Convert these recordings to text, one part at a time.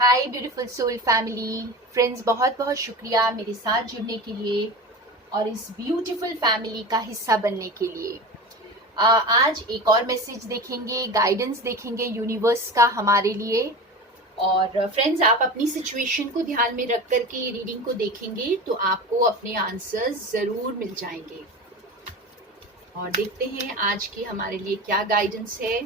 हाय beautiful soul family friends, बहुत बहुत शुक्रिया मेरे साथ जुड़ने के लिए और इस ब्यूटीफुल फैमिली का हिस्सा बनने के लिए। आज एक और मैसेज देखेंगे, गाइडेंस देखेंगे यूनिवर्स का हमारे लिए। और फ्रेंड्स, आप अपनी सिचुएशन को ध्यान में रख कर के रीडिंग को देखेंगे तो आपको अपने आंसर्स ज़रूर मिल जाएंगे। और देखते हैं आज की हमारे लिए क्या गाइडेंस है।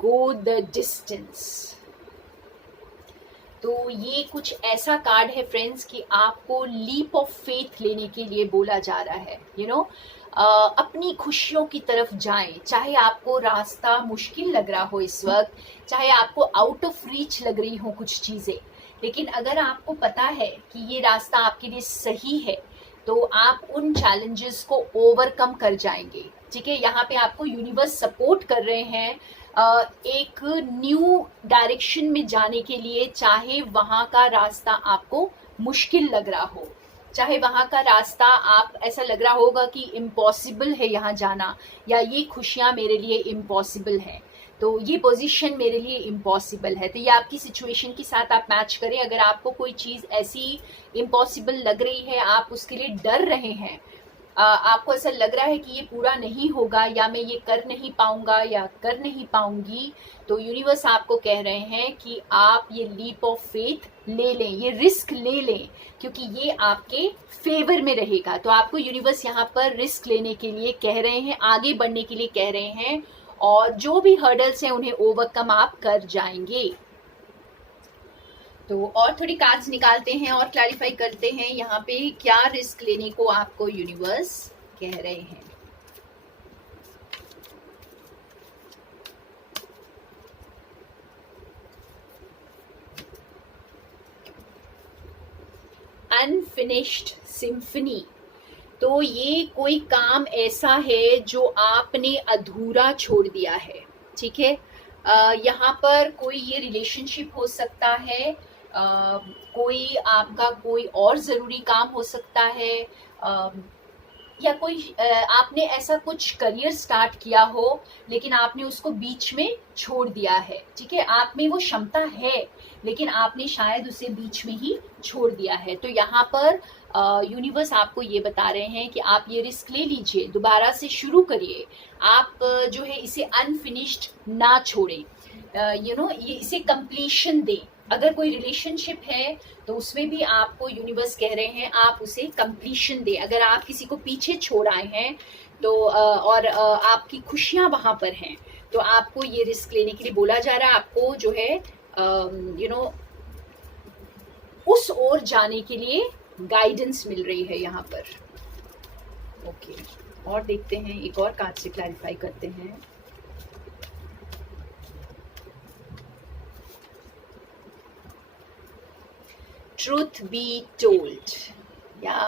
Go the distance. तो ये कुछ ऐसा कार्ड है फ्रेंड्स कि आपको लीप ऑफ फेथ लेने के लिए बोला जा रहा है। अपनी खुशियों की तरफ जाएं, चाहे आपको रास्ता मुश्किल लग रहा हो इस वक्त, चाहे आपको आउट ऑफ रीच लग रही हो कुछ चीज़ें, लेकिन अगर आपको पता है कि ये रास्ता आपके लिए सही है तो आप उन चैलेंजेस को ओवरकम कर जाएंगे। ठीक है, यहाँ पे आपको यूनिवर्स सपोर्ट कर रहे हैं एक न्यू डायरेक्शन में जाने के लिए। चाहे वहाँ का रास्ता आपको मुश्किल लग रहा हो, चाहे वहाँ का रास्ता आप ऐसा लग रहा होगा कि इम्पॉसिबल है यहाँ जाना, या ये खुशियाँ मेरे लिए इम्पॉसिबल है, तो ये पोजीशन मेरे लिए इम्पॉसिबल है। तो ये आपकी सिचुएशन के साथ आप मैच करें। अगर आपको कोई चीज़ ऐसी इम्पॉसिबल लग रही है, आप उसके लिए डर रहे हैं, आपको ऐसा लग रहा है कि ये पूरा नहीं होगा, या मैं ये कर नहीं पाऊंगा या कर नहीं पाऊंगी, तो यूनिवर्स आपको कह रहे हैं कि आप ये लीप ऑफ फेथ ले लें, ये रिस्क ले लें, क्योंकि ये आपके फेवर में रहेगा। तो आपको यूनिवर्स यहाँ पर रिस्क लेने के लिए कह रहे हैं, आगे बढ़ने के लिए कह रहे हैं, और जो भी हर्डल्स हैं उन्हें ओवरकम आप कर जाएंगे। तो और थोड़ी कार्ड्स निकालते हैं और क्लैरिफाई करते हैं यहाँ पे क्या रिस्क लेने को आपको यूनिवर्स कह रहे हैं। Unfinished symphony. तो ये कोई काम ऐसा है जो आपने अधूरा छोड़ दिया है। ठीक है, यहाँ पर कोई ये रिलेशनशिप हो सकता है, कोई आपका कोई और ज़रूरी काम हो सकता है, या कोई आपने ऐसा कुछ करियर स्टार्ट किया हो लेकिन आपने उसको बीच में छोड़ दिया है। ठीक है, आप में वो क्षमता है लेकिन आपने शायद उसे बीच में ही छोड़ दिया है। तो यहाँ पर यूनिवर्स आपको ये बता रहे हैं कि आप ये रिस्क ले लीजिए, दोबारा से शुरू करिए। आप जो है इसे अनफिनिश्ड ना छोड़ें, ये इसे कंप्लीशन दें। अगर कोई रिलेशनशिप है तो उसमें भी आपको यूनिवर्स कह रहे हैं आप उसे कंप्लीशन दें। अगर आप किसी को पीछे छोड़ आए हैं तो और आपकी खुशियां वहां पर हैं, तो आपको ये रिस्क लेने के लिए बोला जा रहा है। आपको जो है उस ओर जाने के लिए गाइडेंस मिल रही है यहाँ पर। ओके, और देखते हैं, एक और कार्ड से क्लैरिफाई करते हैं। Truth be told. या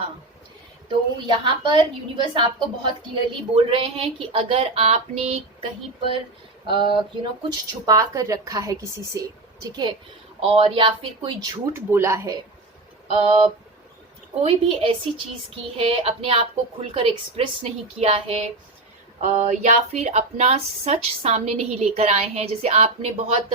तो यहाँ पर यूनिवर्स आपको बहुत क्लियरली बोल रहे हैं कि अगर आपने कहीं पर कुछ छुपा कर रखा है किसी से, ठीक है, और या फिर कोई झूठ बोला है, कोई भी ऐसी चीज़ की है, अपने आप को खुलकर एक्सप्रेस नहीं किया है, या फिर अपना सच सामने नहीं लेकर आए हैं, जैसे आपने बहुत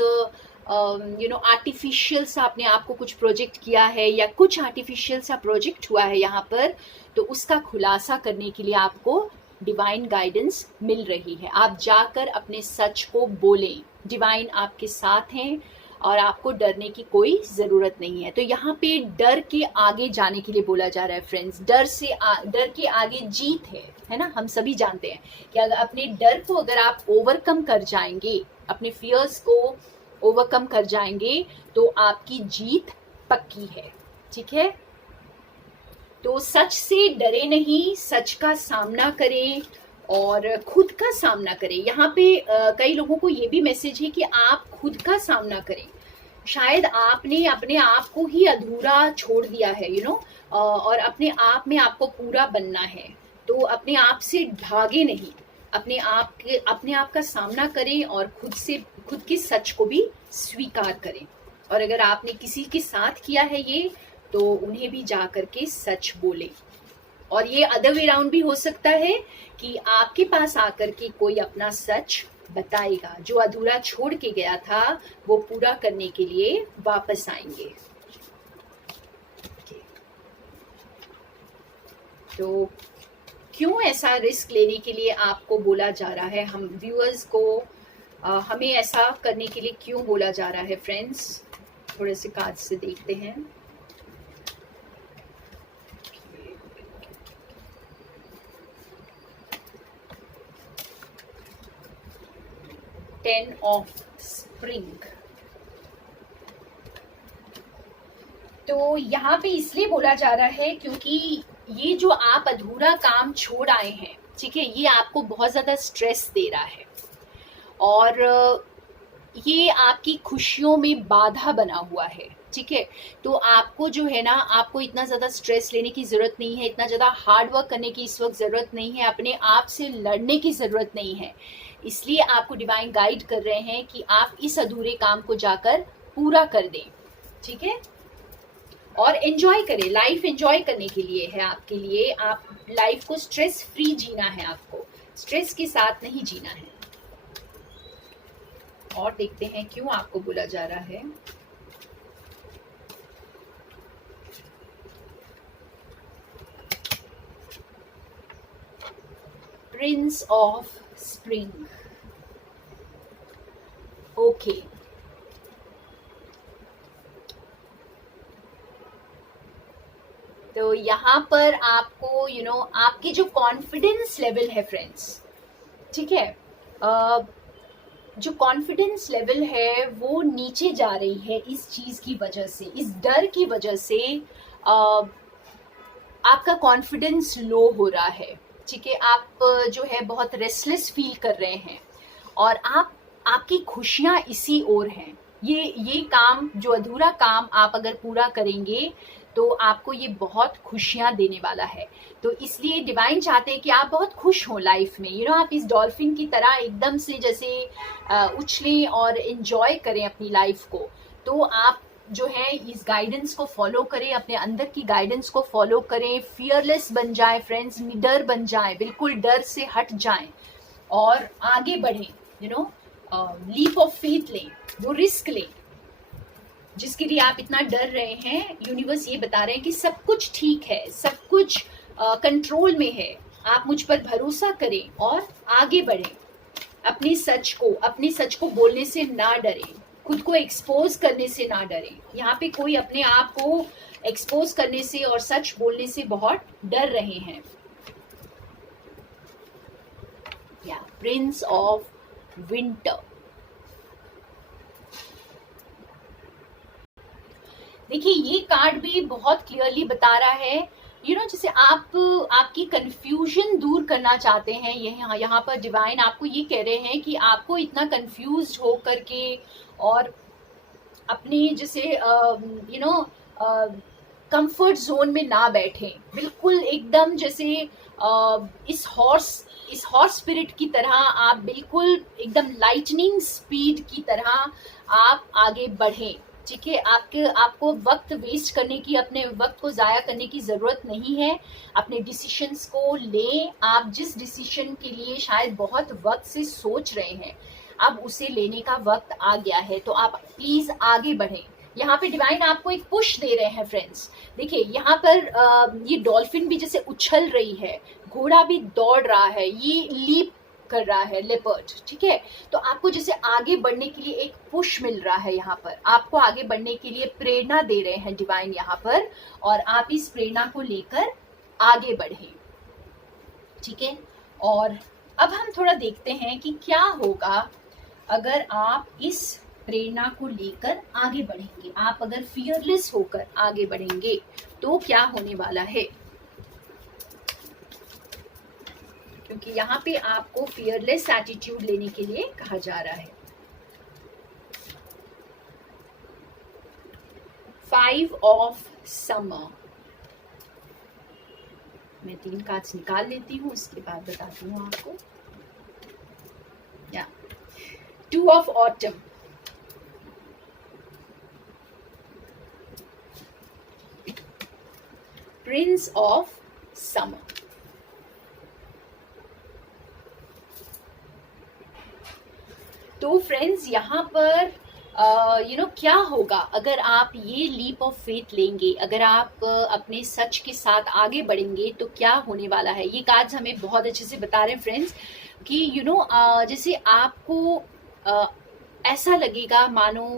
आर्टिफिशियल सा अपने आप को कुछ प्रोजेक्ट किया है, या कुछ आर्टिफिशियल सा प्रोजेक्ट हुआ है यहाँ पर, तो उसका खुलासा करने के लिए आपको डिवाइन गाइडेंस मिल रही है। आप जाकर अपने सच को बोलें, डिवाइन आपके साथ हैं और आपको डरने की कोई ज़रूरत नहीं है। तो यहाँ पे डर के आगे जाने के लिए बोला जा रहा है फ्रेंड्स। डर के आगे जीत है ना। हम सभी जानते हैं कि अगर अपने डर को अगर आप ओवरकम कर जाएंगे, अपने फियर्स को ओवरकम कर जाएंगे, तो आपकी जीत पक्की है। ठीक है, तो सच से डरे नहीं, सच का सामना करें और खुद का सामना करें। यहाँ पे कई लोगों को ये भी मैसेज है कि आप खुद का सामना करें। शायद आपने अपने आप को ही अधूरा छोड़ दिया है, और अपने आप में आपको पूरा बनना है। तो अपने आप से भागे नहीं, अपने आप का सामना करें और खुद के सच को भी स्वीकार करें। और अगर आपने किसी के साथ किया है ये, तो उन्हें भी जा करके सच बोले। और ये अदर वे राउंड भी हो सकता है कि आपके पास आकर के कोई अपना सच बताएगा, जो अधूरा छोड़ के गया था वो पूरा करने के लिए वापस आएंगे। तो क्यों ऐसा रिस्क लेने के लिए आपको बोला जा रहा है, हम व्यूअर्स को हमें ऐसा करने के लिए क्यों बोला जा रहा है फ्रेंड्स? थोड़े से कार्ड से देखते हैं। Ten of spring. तो यहाँ पे इसलिए बोला जा रहा है क्योंकि ये जो आप अधूरा काम छोड़ आए हैं, ठीक है, ये आपको बहुत ज्यादा स्ट्रेस दे रहा है और ये आपकी खुशियों में बाधा बना हुआ है, ठीक है। तो आपको जो है ना, आपको इतना ज़्यादा स्ट्रेस लेने की ज़रूरत नहीं है, इतना ज़्यादा हार्ड वर्क करने की इस वक्त ज़रूरत नहीं है, अपने आप से लड़ने की ज़रूरत नहीं है। इसलिए आपको डिवाइन गाइड कर रहे हैं कि आप इस अधूरे काम को जाकर पूरा कर दें, ठीक है। और एंजॉय करें, लाइफ एंजॉय करने के लिए है आपके लिए। आप लाइफ को स्ट्रेस फ्री जीना है, आपको स्ट्रेस के साथ नहीं जीना है। और देखते हैं क्यों आपको बोला जा रहा है। Prince of spring. ओके, तो यहाँ पर आपको आपकी जो कॉन्फिडेंस लेवल है फ्रेंड्स, ठीक है, जो कॉन्फिडेंस लेवल है वो नीचे जा रही है इस चीज की वजह से, इस डर की वजह से आपका कॉन्फिडेंस लो हो रहा है, ठीक है। आप जो है बहुत रेस्टलेस फील कर रहे हैं और आपकी खुशियां इसी ओर हैं। ये काम, जो अधूरा काम आप अगर पूरा करेंगे तो आपको ये बहुत खुशियां देने वाला है। तो इसलिए डिवाइन चाहते हैं कि आप बहुत खुश हो लाइफ में। आप इस डॉल्फिन की तरह एकदम से जैसे उछलें और एंजॉय करें अपनी लाइफ को। तो आप जो है इस गाइडेंस को फॉलो करें, अपने अंदर की गाइडेंस को फॉलो करें, फियरलेस बन जाएं फ्रेंड्स, निडर बन जाएं, बिल्कुल डर से हट जाएं और आगे बढ़ें। लीप ऑफ फेथ लें, वो रिस्क लें जिसके लिए आप इतना डर रहे हैं। यूनिवर्स ये बता रहे हैं कि सब कुछ ठीक है, सब कुछ कंट्रोल में है, आप मुझ पर भरोसा करें और आगे बढ़ें। अपने सच को बोलने से ना डरें, खुद को एक्सपोज करने से ना डरें। यहाँ पे कोई अपने आप को एक्सपोज करने से और सच बोलने से बहुत डर रहे हैं। Prince of winter. देखिए, ये कार्ड भी बहुत क्लियरली बता रहा है, जैसे आपकी कंफ्यूजन दूर करना चाहते हैं। यहाँ पर डिवाइन आपको ये कह रहे हैं कि आपको इतना कंफ्यूज हो करके और अपने जैसे कंफर्ट जोन में ना बैठें, बिल्कुल एकदम जैसे इस हॉर्स स्पिरिट की तरह आप बिल्कुल एकदम लाइटनिंग स्पीड की तरह आप आगे बढ़ें, ठीक है। आपको वक्त वेस्ट करने की, अपने वक्त को जाया करने की जरूरत नहीं है। अपने डिसीशंस को लें। आप जिस डिसीजन के लिए शायद बहुत वक्त से सोच रहे हैं, अब उसे लेने का वक्त आ गया है। तो आप प्लीज आगे बढ़ें। यहाँ पे डिवाइन आपको एक पुश दे रहे हैं फ्रेंड्स। देखिए, यहाँ पर ये डॉल्फिन भी जैसे उछल रही है, घोड़ा भी दौड़ रहा है, ये लीप कर रहा है, लेपर्ड, ठीक है। तो आपको जैसे आगे बढ़ने के लिए एक पुश मिल रहा है, यहाँ पर आपको आगे बढ़ने के लिए प्रेरणा दे रहे हैं डिवाइन यहाँ पर, और आप इस प्रेरणा को लेकर आगे बढ़ें, ठीक है। और अब हम थोड़ा देखते हैं कि क्या होगा अगर आप इस प्रेरणा को लेकर आगे बढ़ेंगे। आप अगर फियरलेस होकर आगे बढ़ेंगे तो क्या होने वाला है, क्योंकि यहाँ पे आपको फियरलेस एटीट्यूड लेने के लिए कहा जा रहा है। 5 ऑफ समर। मैं 3 कार्ड्स निकाल लेती हूँ, उसके बाद बताती हूँ आपको। 2 of autumn. Prince of summer. तो फ्रेंड्स यहाँ पर क्या होगा अगर आप ये लीप ऑफ फेथ लेंगे, अगर आप अपने सच के साथ आगे बढ़ेंगे तो क्या होने वाला है। ये कार्ड्स हमें बहुत अच्छे से बता रहे हैं फ्रेंड्स कि जैसे आपको ऐसा लगेगा मानो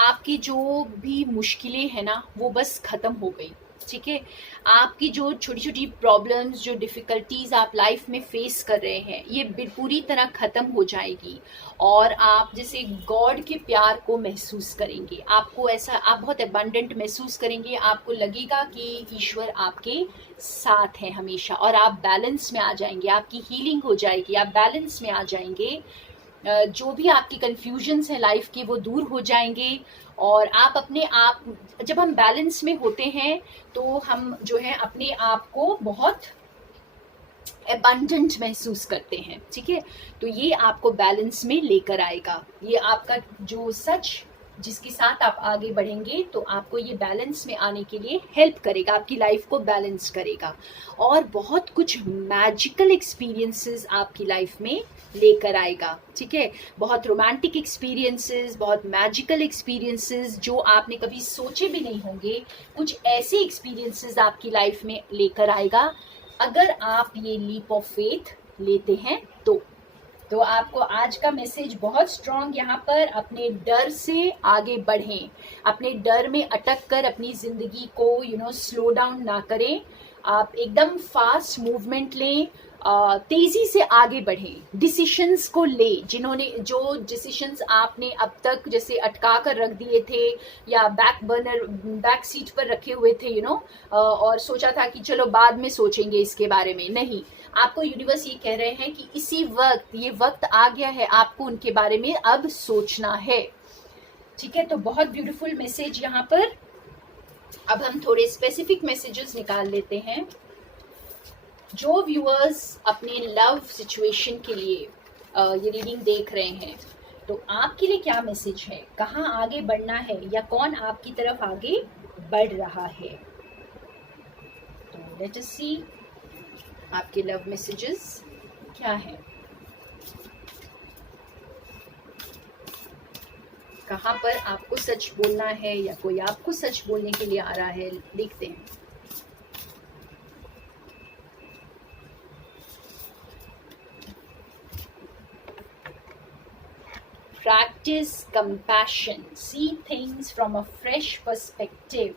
आपकी जो भी मुश्किलें हैं ना वो बस खत्म हो गई। ठीक है, आपकी जो छोटी छोटी प्रॉब्लम्स, जो डिफिकल्टीज आप लाइफ में फेस कर रहे हैं, ये पूरी तरह खत्म हो जाएगी और आप जैसे गॉड के प्यार को महसूस करेंगे। आपको ऐसा, आप बहुत अबंडेंट महसूस करेंगे। आपको लगेगा कि ईश्वर आपके साथ है हमेशा और आप बैलेंस में आ जाएंगे। आपकी हीलिंग हो जाएगी, आप बैलेंस में आ जाएंगे। जो भी आपकी कंफ्यूजन्स हैं लाइफ की वो दूर हो जाएंगे और आप अपने आप, जब हम बैलेंस में होते हैं तो हम जो है अपने आप को बहुत एबंडेंट महसूस करते हैं। ठीक है, तो ये आपको बैलेंस में लेकर आएगा। ये आपका जो सच जिसके साथ आप आगे बढ़ेंगे तो आपको ये बैलेंस में आने के लिए हेल्प करेगा, आपकी लाइफ को बैलेंस करेगा और बहुत कुछ मैजिकल एक्सपीरियंसेस आपकी लाइफ में लेकर आएगा। ठीक है, बहुत रोमांटिक एक्सपीरियंसेस, बहुत मैजिकल एक्सपीरियंसेस जो आपने कभी सोचे भी नहीं होंगे, कुछ ऐसे एक्सपीरियंसेस आपकी लाइफ में लेकर आएगा अगर आप ये लीप ऑफ फेथ लेते हैं तो आपको आज का मैसेज बहुत स्ट्रांग यहाँ पर, अपने डर से आगे बढ़ें, अपने डर में अटक कर अपनी जिंदगी को स्लो डाउन ना करें। आप एकदम फास्ट मूवमेंट लें, तेजी से आगे बढ़ें, डिसीशंस को ले। जो डिसीशंस आपने अब तक जैसे अटका कर रख दिए थे या बैक सीट पर रखे हुए थे और सोचा था कि चलो बाद में सोचेंगे इसके बारे में, नहीं, आपको यूनिवर्स ये कह रहे हैं कि इसी वक्त, ये वक्त आ गया है आपको उनके बारे में अब सोचना है। ठीक है, तो बहुत ब्यूटीफुल मैसेज यहाँ पर। अब हम थोड़े स्पेसिफिक मैसेजेस निकाल लेते हैं। जो व्यूअर्स अपने लव सिचुएशन के लिए ये रीडिंग देख रहे हैं तो आपके लिए क्या मैसेज है, कहाँ आगे बढ़ना है या कौन आपकी तरफ आगे बढ़ रहा है। तो लेट अस सी आपके लव मैसेजेस क्या है, कहाँ पर आपको सच बोलना है या कोई आपको सच बोलने के लिए आ रहा है। देखते हैं। Practice compassion, see things from a fresh perspective।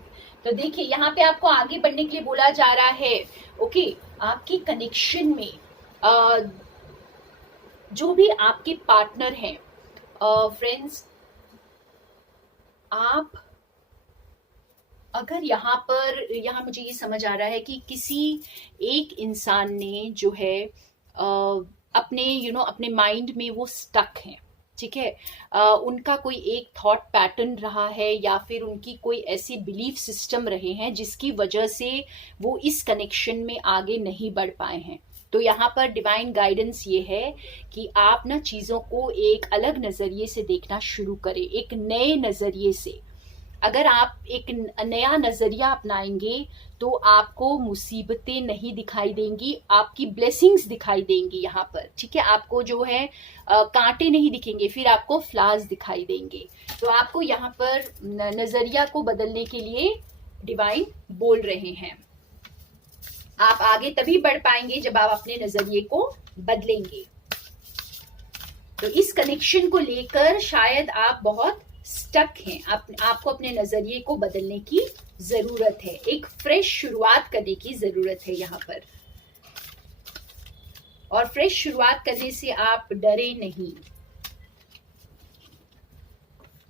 तो देखिए यहाँ पे आपको आगे बढ़ने के लिए बोला जा रहा है। ओके, आपकी कनेक्शन में जो भी आपके पार्टनर हैं, फ्रेंड्स, आप अगर यहाँ मुझे ये समझ आ रहा है कि किसी एक इंसान ने जो है अपने माइंड में वो स्टक हैं। ठीक है, उनका कोई एक थॉट पैटर्न रहा है या फिर उनकी कोई ऐसी बिलीफ सिस्टम रहे हैं जिसकी वजह से वो इस कनेक्शन में आगे नहीं बढ़ पाए हैं। तो यहाँ पर डिवाइन गाइडेंस ये है कि आप ना चीज़ों को एक अलग नज़रिए से देखना शुरू करें, एक नए नज़रिए से। अगर आप एक नया नज़रिया अपनाएंगे तो आपको मुसीबतें नहीं दिखाई देंगी, आपकी ब्लेसिंग्स दिखाई देंगी यहाँ पर। ठीक है, आपको जो है कांटे नहीं दिखेंगे, फिर आपको फ्लावर्स दिखाई देंगे। तो आपको यहाँ पर नज़रिया को बदलने के लिए डिवाइन बोल रहे हैं। आप आगे तभी बढ़ पाएंगे जब आप अपने नज़रिए को बदलेंगे। तो इस कनेक्शन को लेकर शायद आप बहुत स्टक हैं, आपको अपने नजरिए को बदलने की जरूरत है, एक फ्रेश शुरुआत करने की जरूरत है यहाँ पर। और फ्रेश शुरुआत करने से आप डरे नहीं।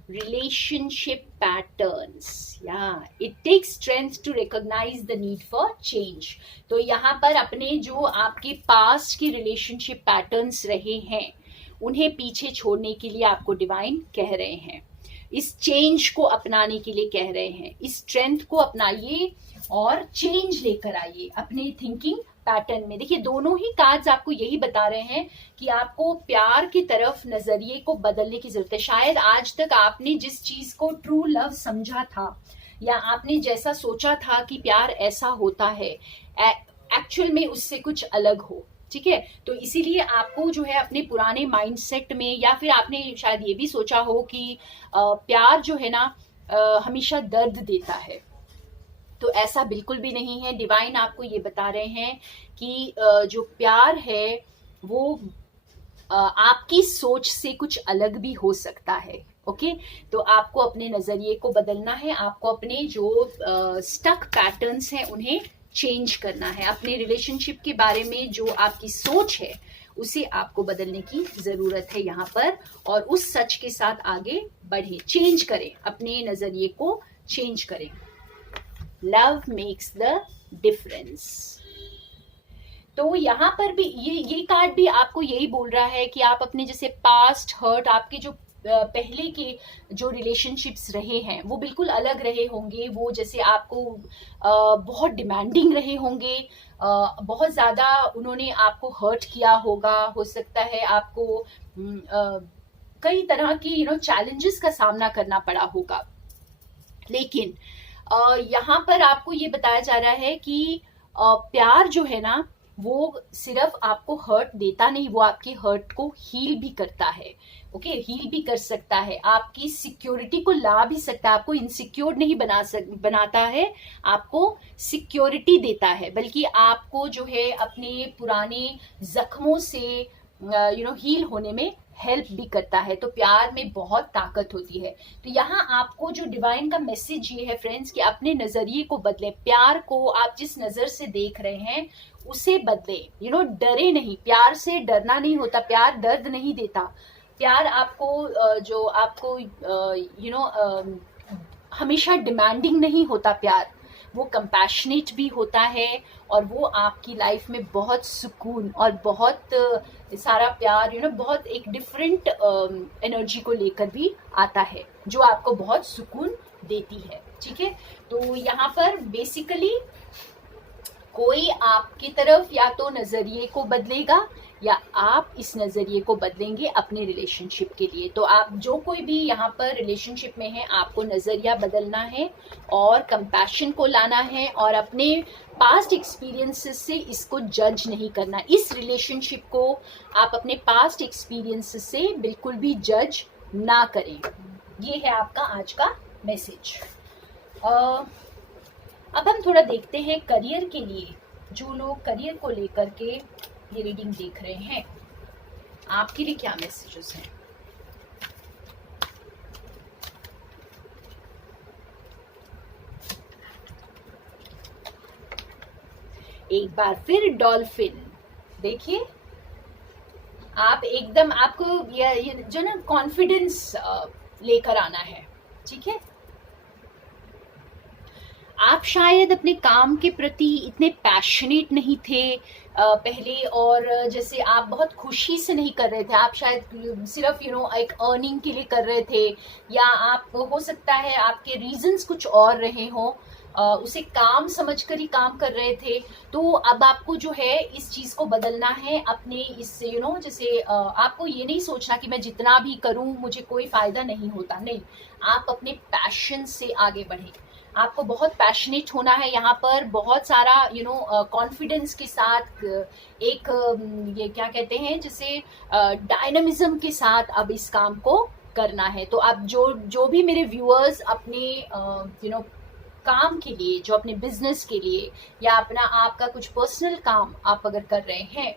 Relationship patterns, it takes strength to recognise the need for change. तो यहाँ पर अपने जो आपके पास्ट के रिलेशनशिप पैटर्न्स रहे हैं उन्हें पीछे छोड़ने के लिए आपको डिवाइन कह रहे हैं, इस चेंज को अपनाने के लिए कह रहे हैं। इस स्ट्रेंथ को अपनाइए और चेंज लेकर आइए अपने थिंकिंग पैटर्न में। देखिए, दोनों ही कार्ड्स आपको यही बता रहे हैं कि आपको प्यार की तरफ नजरिए को बदलने की जरूरत है। शायद आज तक आपने जिस चीज को ट्रू लव समझा था या आपने जैसा सोचा था कि प्यार ऐसा होता है, एक्चुअल में उससे कुछ अलग हो। ठीक है, तो इसीलिए आपको जो है अपने पुराने माइंडसेट में, या फिर आपने शायद ये भी सोचा हो कि प्यार जो है ना हमेशा दर्द देता है। तो ऐसा बिल्कुल भी नहीं है। डिवाइन आपको ये बता रहे हैं कि जो प्यार है वो आपकी सोच से कुछ अलग भी हो सकता है। ओके, तो आपको अपने नजरिए को बदलना है, आपको अपने जो स्टक पैटर्न्स हैं उन्हें चेंज करना है। अपने रिलेशनशिप के बारे में जो आपकी सोच है उसे आपको बदलने की जरूरत है यहाँ पर, और उस सच के साथ आगे बढ़े, चेंज करें, अपने नजरिए को चेंज करें। Love makes the difference. तो यहाँ पर भी ये कार्ड भी आपको यही बोल रहा है कि आप अपने जैसे पास्ट हर्ट, आपके जो पहले के जो रिलेशनशिप्स रहे हैं वो बिल्कुल अलग रहे होंगे। वो जैसे आपको बहुत डिमांडिंग रहे होंगे, बहुत ज़्यादा उन्होंने आपको हर्ट किया होगा। हो सकता है आपको कई तरह की चैलेंजेस का सामना करना पड़ा होगा। लेकिन यहाँ पर आपको ये बताया जा रहा है कि प्यार जो है ना वो सिर्फ आपको हर्ट देता नहीं, वो आपके हर्ट को हील भी करता है। ओके, हील भी कर सकता है, आपकी सिक्योरिटी को ला भी सकता है, आपको इनसिक्योर नहीं बनाता है, आपको सिक्योरिटी देता है, बल्कि आपको जो है अपने पुराने जख्मों से हील होने में हेल्प भी करता है। तो प्यार में बहुत ताकत होती है। तो यहाँ आपको जो डिवाइन का मैसेज ये है फ्रेंड्स कि अपने नजरिए को बदलें। प्यार को आप जिस नजर से देख रहे हैं उसे बदलें। डरे नहीं, प्यार से डरना नहीं होता, प्यार दर्द नहीं देता। प्यार आपको जो आपको हमेशा डिमांडिंग नहीं होता, प्यार वो कंपैशनेट भी होता है, और वो आपकी लाइफ में बहुत सुकून और बहुत सारा प्यार बहुत एक डिफरेंट एनर्जी को लेकर भी आता है, जो आपको बहुत सुकून देती है। ठीक है, तो यहाँ पर बेसिकली कोई आपकी तरफ या तो नजरिए को बदलेगा या आप इस नजरिए को बदलेंगे अपने रिलेशनशिप के लिए। तो आप जो कोई भी यहाँ पर रिलेशनशिप में है, आपको नजरिया बदलना है और कंपैशन को लाना है, और अपने पास्ट एक्सपीरियंसेस से इसको जज नहीं करना। इस रिलेशनशिप को आप अपने पास्ट एक्सपीरियंसेस से बिल्कुल भी जज ना करें। ये है आपका आज का मैसेज। अब हम थोड़ा देखते हैं करियर के लिए, जो लोग करियर को लेकर के ये रीडिंग देख रहे हैं, आपके लिए क्या मैसेजेस हैं। एक बार फिर डॉल्फिन देखिए, आप एकदम, आपको ये जो ना कॉन्फिडेंस लेकर आना है। ठीक है, आप शायद अपने काम के प्रति इतने पैशनेट नहीं थे पहले, और जैसे आप बहुत खुशी से नहीं कर रहे थे, आप शायद सिर्फ एक अर्निंग के लिए कर रहे थे, या आप हो सकता है आपके रीजंस कुछ और रहे हों, उसे काम समझकर ही काम कर रहे थे। तो अब आपको जो है इस चीज को बदलना है अपने इस जैसे आपको ये नहीं सोचना कि मैं जितना भी करूं मुझे कोई फायदा नहीं होता। नहीं, आप अपने पैशन से आगे बढ़ें। आपको बहुत पैशनेट होना है यहाँ पर, बहुत सारा कॉन्फिडेंस के साथ, एक ये क्या कहते हैं जिसे डायनामिज्म के साथ अब इस काम को करना है। तो अब जो भी मेरे व्यूअर्स अपने काम के लिए, जो अपने बिजनेस के लिए, या अपना आपका कुछ पर्सनल काम आप अगर कर रहे हैं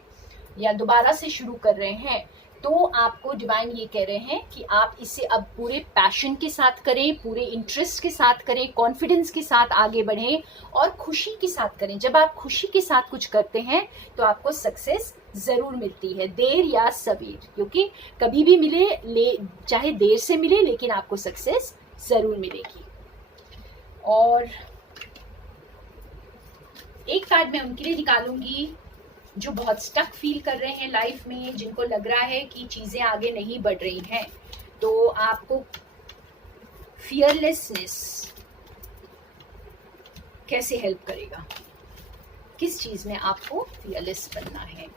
या दोबारा से शुरू कर रहे हैं, तो आपको डिवाइन ये कह रहे हैं कि आप इसे अब पूरे पैशन के साथ करें, पूरे इंटरेस्ट के साथ करें, कॉन्फिडेंस के साथ आगे बढ़ें और खुशी के साथ करें। जब आप खुशी के साथ कुछ करते हैं तो आपको सक्सेस जरूर मिलती है, देर या सवेर, क्योंकि कभी भी मिले, चाहे देर से मिले, लेकिन आपको सक्सेस जरूर मिलेगी। और एक कार्ड मैं उनके लिए निकालूंगी जो बहुत स्टक फील कर रहे हैं लाइफ में, जिनको लग रहा है कि चीजें आगे नहीं बढ़ रही हैं। तो आपको फियरलेसनेस कैसे हेल्प करेगा, किस चीज में आपको फियरलेस बनना है।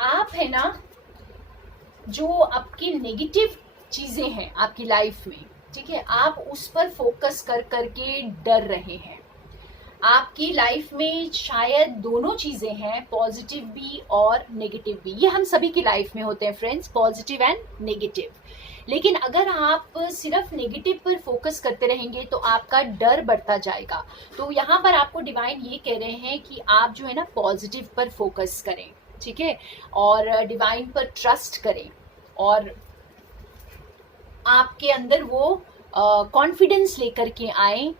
आप है ना, जो आपकी नेगेटिव चीजें हैं आपकी लाइफ में, ठीक है, आप उस पर फोकस कर करके डर रहे हैं। आपकी लाइफ में शायद दोनों चीजें हैं, पॉजिटिव भी और नेगेटिव भी। ये हम सभी की लाइफ में होते हैं फ्रेंड्स, पॉजिटिव एंड नेगेटिव। लेकिन अगर आप सिर्फ नेगेटिव पर फोकस करते रहेंगे तो आपका डर बढ़ता जाएगा। तो यहाँ पर आपको डिवाइन ये कह रहे हैं कि आप जो है ना पॉजिटिव पर फोकस करें, ठीक है, और डिवाइन पर ट्रस्ट करें, और आपके अंदर वो कॉन्फिडेंस लेकर के आए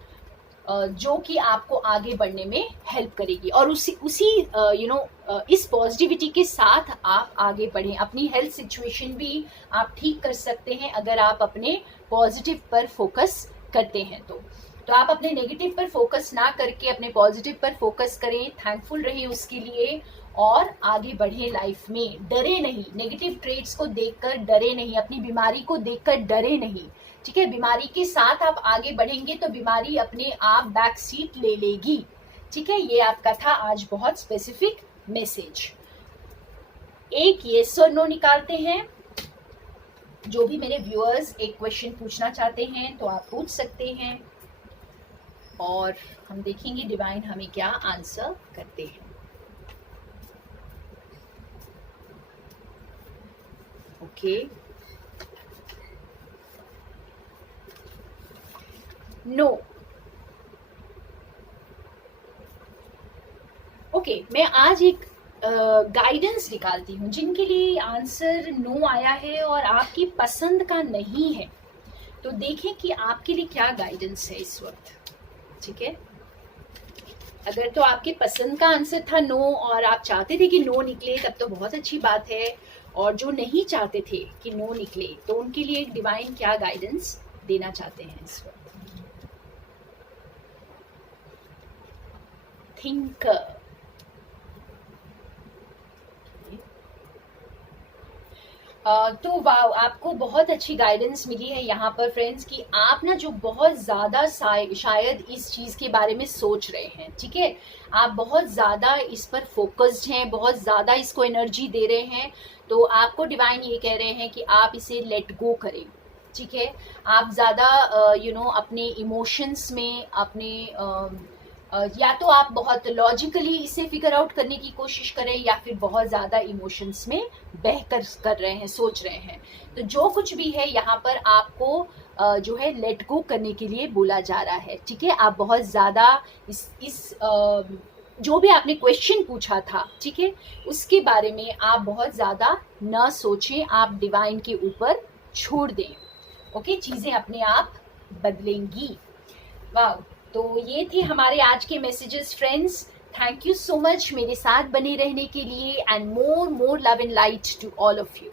जो कि आपको आगे बढ़ने में हेल्प करेगी। और उसी इस पॉजिटिविटी के साथ आप आगे बढ़ें। अपनी हेल्थ सिचुएशन भी आप ठीक कर सकते हैं अगर आप अपने पॉजिटिव पर फोकस करते हैं। तो आप अपने नेगेटिव पर फोकस ना करके अपने पॉजिटिव पर फोकस करें, थैंकफुल रहें उसके लिए, और आगे बढ़े लाइफ में। डरे नहीं, नेगेटिव ट्रेड्स को देखकर डरे नहीं, अपनी बीमारी को देखकर डरे नहीं, ठीक है। बीमारी के साथ आप आगे बढ़ेंगे तो बीमारी अपने आप बैक सीट ले लेगी, ठीक है। ये आपका था आज बहुत स्पेसिफिक मैसेज। एक येस और नो निकालते हैं। जो भी मेरे व्यूअर्स एक क्वेश्चन पूछना चाहते हैं तो आप पूछ सकते हैं, और हम देखेंगे डिवाइन हमें क्या आंसर करते हैं। Okay, no. ओके, मैं आज एक गाइडेंस निकालती हूँ जिनके लिए आंसर नो आया है और आपकी पसंद का नहीं है। तो देखें कि आपके लिए क्या गाइडेंस है इस वक्त, ठीक है। अगर तो आपके पसंद का आंसर था नो और आप चाहते थे कि नो निकले, तब तो बहुत अच्छी बात है। और जो नहीं चाहते थे कि नो निकले, तो उनके लिए डिवाइन क्या गाइडेंस देना चाहते हैं इस वक्त। थिंक। तो वाव, आपको बहुत अच्छी गाइडेंस मिली है यहाँ पर फ्रेंड्स कि आप ना जो बहुत ज़्यादा शायद इस चीज़ के बारे में सोच रहे हैं, ठीक है, आप बहुत ज़्यादा इस पर फोकस्ड हैं, बहुत ज़्यादा इसको एनर्जी दे रहे हैं। तो आपको डिवाइन ये कह रहे हैं कि आप इसे लेट गो करें, ठीक है। आप ज़्यादा अपने इमोशंस में, अपने या तो आप बहुत लॉजिकली इसे फिगर आउट करने की कोशिश करें, या फिर बहुत ज़्यादा इमोशंस में बहकर कर रहे हैं, सोच रहे हैं। तो जो कुछ भी है यहाँ पर आपको जो है लेट गो करने के लिए बोला जा रहा है, ठीक है। आप बहुत ज़्यादा इस जो भी आपने क्वेश्चन पूछा था, ठीक है, उसके बारे में आप बहुत ज़्यादा न सोचें, आप डिवाइन के ऊपर छोड़ दें। ओके, चीज़ें अपने आप बदलेंगी। वाह, तो ये थे हमारे आज के messages friends. Thank you so much मेरे साथ बने रहने के लिए, and more love and light to all of you.